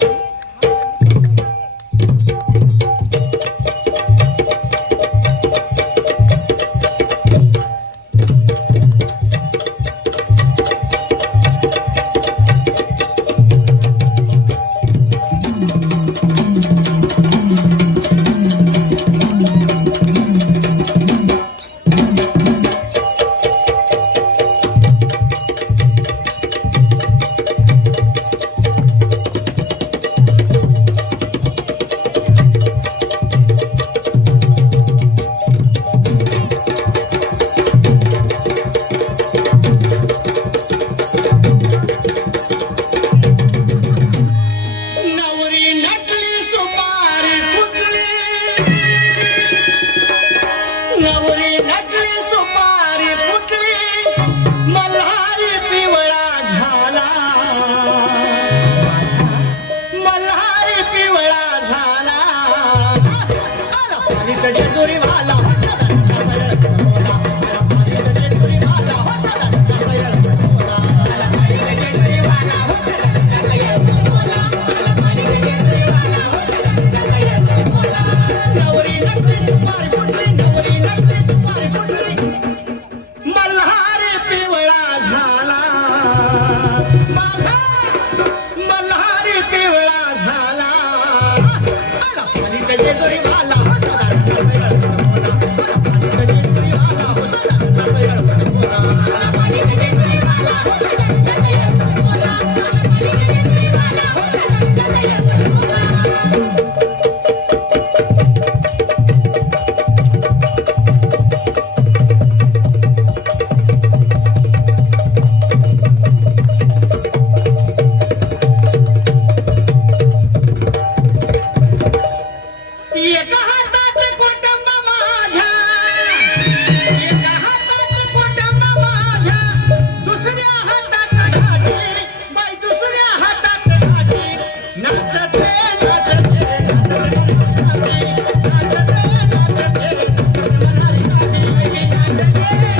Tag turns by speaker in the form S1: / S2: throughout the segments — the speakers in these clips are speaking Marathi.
S1: থাকো सुपारी पुटली मल्हारी पिवळा झाला मल्हारी पिवळा झाला तिकडे दुरी वाला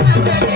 S1: Thank you.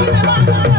S2: Thank you.